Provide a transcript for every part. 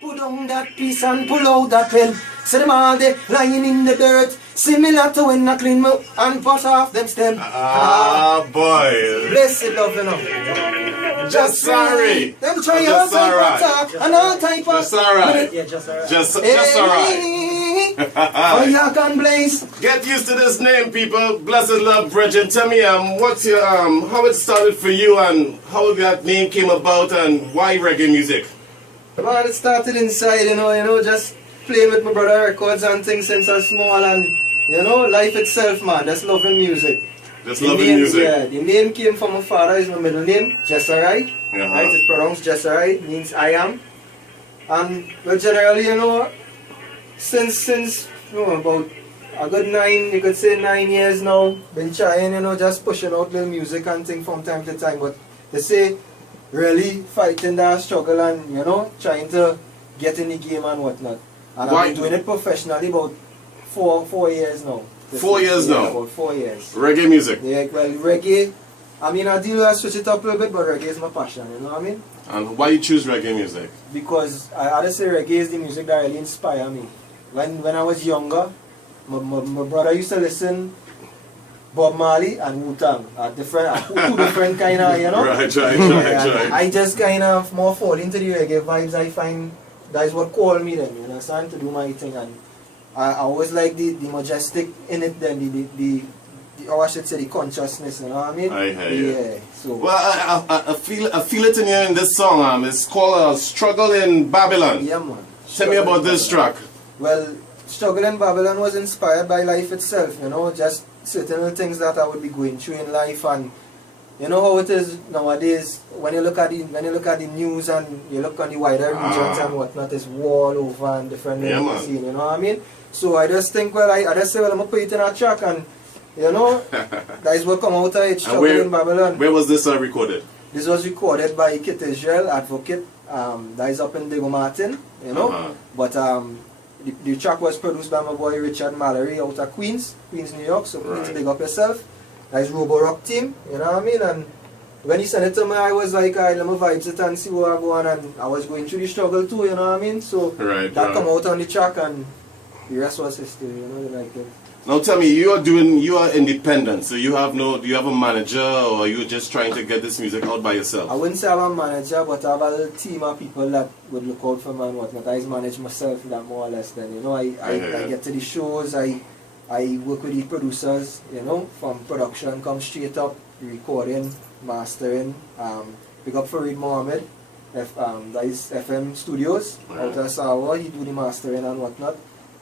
Put on that piece and pull out that pen. See them all day lying in the dirt. Similar to when I clean my and wash off them stem. Boy. Blessed love, you know. Jesarai. Them try all type of talk and all type of... Jesarai. Yeah, Jesarai. Jesarai. Oh, you can blaze. Get used to this name, people. Blessed Love Bridget. Tell me, what's your how it started for you and how that name came about and why reggae music? Well, it started inside, you know, just playing with my brother records and things since I was small, and you know, life itself, man, just loving music. Just loving music. Yeah, the name came from my father, is my middle name, Jesarai. Right, it's pronounced Jesarai, means I am. And well, generally, you know, since you know, about a good 9 years now, been trying, you know, just pushing out little music and things from time to time. But they say really fighting that struggle and, you know, trying to get in the game and whatnot. And I've been doing it professionally about four years now. 4 years now? About 4 years. Reggae music? Yeah, well, reggae, I mean, I do switch it up a little bit, but reggae is my passion, you know what I mean? And why you choose reggae music? Because I just say reggae is the music that really inspired me. When I was younger, my brother used to listen Bob Marley and Wu-Tang, two different kind of, you know? Right. I just kind of more fall into the reggae vibes. I find that is what called me then, you understand, to do my thing. And I always like the majestic in it, then the or I should say the consciousness, you know what I mean? I hear you. Yeah, so. Well, I feel it in you in this song. It's called Struggle in Babylon. Yeah, man. Tell me about this track. Well, Struggle in Babylon was inspired by life itself, you know, just certain things that I would be going through in life. And you know how it is nowadays, when you look at the news and you look on the wider regions and whatnot, it's war all over and different scene, you know what I mean? So I just think, well, I just say, well, I'm going to put it in a track, and you know, that is what come out of it, Struggle in Babylon. Where was this recorded? This was recorded by Kit Israel, Advocate, that is up in Diego Martin, you know. But the track was produced by my boy Richard Mallory out of Queens, New York, so Queens, big up yourself. That is Robo Rock team, you know what I mean? And when he sent it to me, I was like, alright, let me vibes it and see where I go on, and I was going through the struggle too, you know what I mean? So that come out on the track, and the rest was history, you know, like it. Now tell me, you are independent, so do you have a manager, or are you just trying to get this music out by yourself? I wouldn't say I'm a manager, but I have a little team of people that would look out for me and whatnot. I manage myself that more or less then, you know. I get to the shows, I work with the producers, you know, from production, come straight up, recording, mastering. Pick up Farid Mohammed, that is FM Studios, out of Sawa, he do the mastering and whatnot.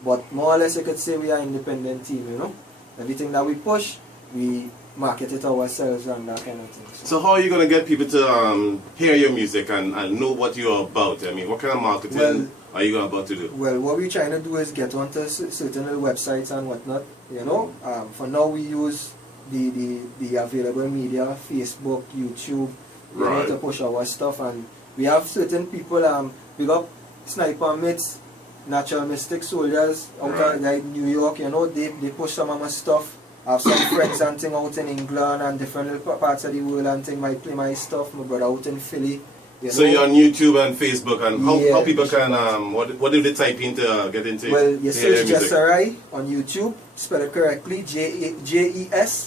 But more or less, you could say we are an independent team, you know. Everything that we push, we market it ourselves and that kind of thing. So how are you going to get people to hear your music and know what you're about? I mean, what kind of marketing are you about to do? Well, what we're trying to do is get onto certain little websites and whatnot, you know. For now, we use the available media, Facebook, YouTube, you know, to push our stuff. And we have certain people, we got Sniper Mates, Natural Mystic Soldiers out of like New York, you know, they push some of my stuff. I have some friends and thing out in England and different little parts of the world and thing might play my stuff. My brother out in Philly. So you're on YouTube and Facebook, and how people can, what do they type in to get into it? Well, you search Jesarai on YouTube, spell it correctly, Jesarai,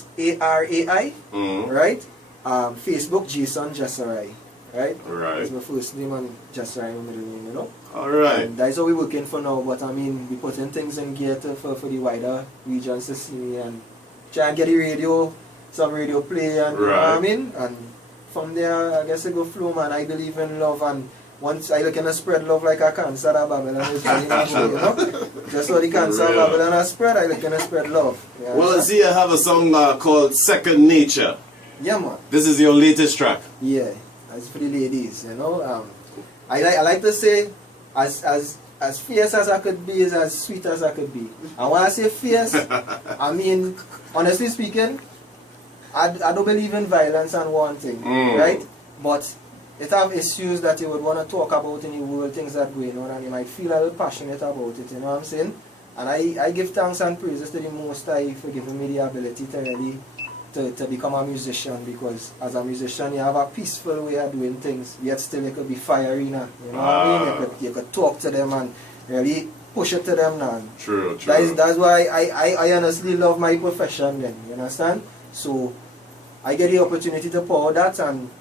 right? Facebook, Jason Jesarai. Right? That's my first name and Jesarai my middle name, you know. Alright. And that's how we're working for now, but I mean, we're putting things in gear for the wider regions to see me and try and get the some radio play and you know what I mean? And from there, I guess it go flow, man. I believe in love, and once I look in spread love like a cancer that Babylon is really not you know. Just so the cancer of Babylon has spread, I look in spread love. Well, I see I have a song called Second Nature. Yeah, man. This is your latest track. Yeah. It's for the ladies, you know. I like to say, as fierce as I could be is as sweet as I could be. And when I say fierce, I mean, honestly speaking, I don't believe in violence and one thing, right? But it have issues that you would want to talk about in the world, things that going on, and you might feel a little passionate about it, you know what I'm saying? And I give thanks and praises to the Most High for giving me the ability to really to become a musician, because as a musician you have a peaceful way of doing things, yet still you could be fiery now. You know what I mean? You could talk to them and really push it to them now. True, true. That's why I honestly love my profession then, you understand? So I get the opportunity to pour that, and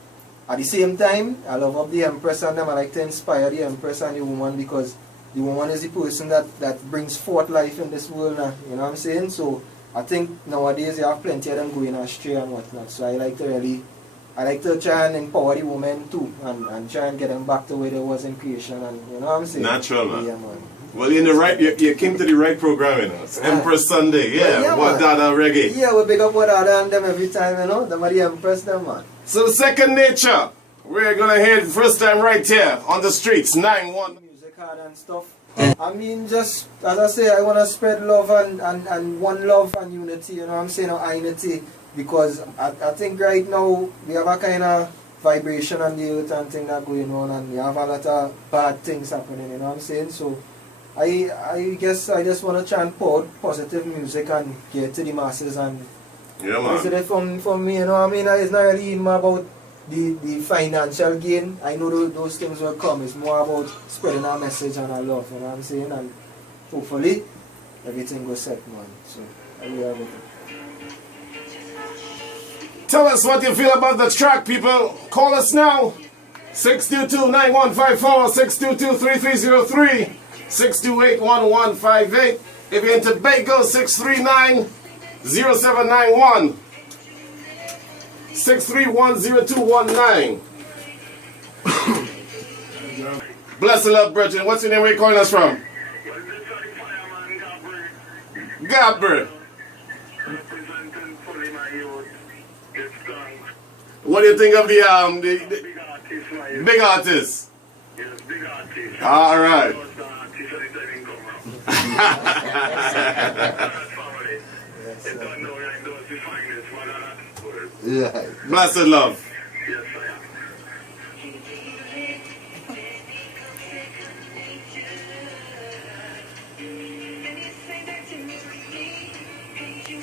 at the same time I love up the Empress and them. I like to inspire the Empress and the woman, because the woman is the person that brings forth life in this world now, you know what I'm saying? So I think nowadays you have plenty of them going astray and whatnot. So I like to try and empower the women too, and try and get them back to where they was in creation, and you know what I'm saying? Natural, man. Yeah, man. Well, you came to the right program, you know. It's Empress Sunday, yeah, Wadada reggae. Yeah, we big up Wadada and them every time, you know. Them are the Empress, them, man. So Second Nature, we're gonna hear it first time right here on the streets, 9-1. Music hard and stuff. I mean, just as I say, I wanna spread love and one love and unity, you know what I'm saying, or unity, because I think right now we have a kind of vibration on the earth and thing that going on, and we have a lot of bad things happening, you know what I'm saying? So I guess I just want to try and pour positive music and get to the masses, and yeah, man. Consider from me, you know what I mean? It's not really even about the financial gain. I know those things will come. It's more about spreading our message and our love, you know what I'm saying? And hopefully everything goes set, man. So I will have it. Tell us what you feel about the track, people. Call us now. 622-9154, 622-3303. 628-1158. If you're in Tobago, 639-0791. 631-0219. Bless the love, brethren. What's your name? Where you calling us from? Gabriel. What do you think of the big artist? Yes, big artist. All right. Yeah. Blessed love. Yes, I am.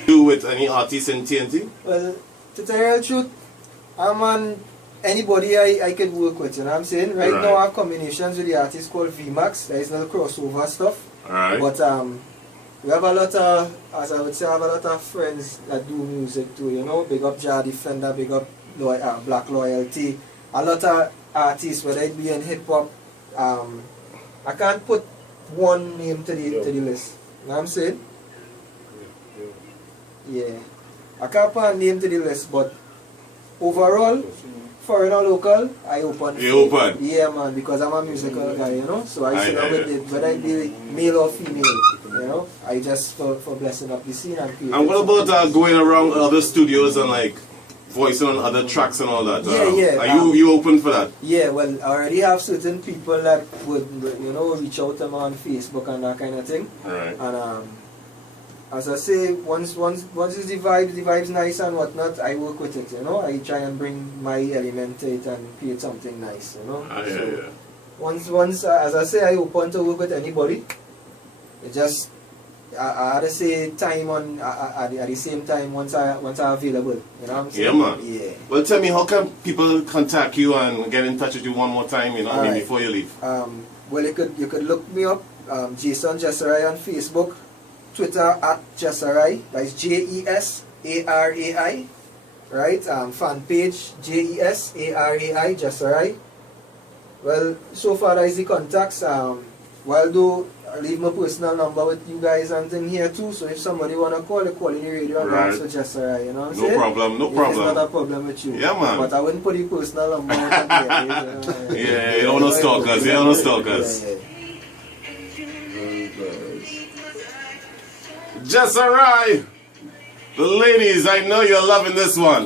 Do with any artist in TNT? Well, to tell you the truth, I'm on anybody I could work with, you know what I'm saying? Right now I have combinations with the artist called VMAX. There is no crossover stuff. Alright. But we have a lot of, as I would say, I have a lot of friends that do music too, you know. Big up Jar Defender, big up Black Loyalty. A lot of artists, whether it be in hip hop, I can't put one name to the list. You know what I'm saying? Yeah. I can't put a name to the list, but overall, foreign or local, I open. You open? Yeah, man, because I'm a musical guy, you know. So I sit down with it, whether it be male or female, you know. I just for blessing up the scene and creating. And what about going around other studios and like voicing on other tracks and all that? Yeah. Are you open for that? Yeah, well, I already have certain people that would, you know, reach out to me on Facebook and that kind of thing. Right. And as I say, once it's the vibe's nice and whatnot, I work with it, you know. I try and bring my element to it and create something nice, you know. Yeah. Once as I say, I open to work with anybody. It just I had to say time on at the same time once I'm available, you know what I'm saying? Yeah, man. Yeah. Well, tell me, how can people contact you and get in touch with you one more time, you know, Right. before you leave? Well, you could look me up, Jason Jesarai on Facebook, Twitter at Jesarai, that's Jesarai, right? Fan page Jesarai, Jesarai. Well, so far as the contacts, well, though I leave my personal number with you guys and thing here too, so if somebody wanna call, they call in the radio and ask for Jesarai, you know what I'm saying? No problem. It's not a problem with you. Yeah, man. But I wouldn't put the personal number out there. Yeah, you don't know stalkers, you don't know stalkers. Yeah. Jesarai, the ladies, I know you're loving this one.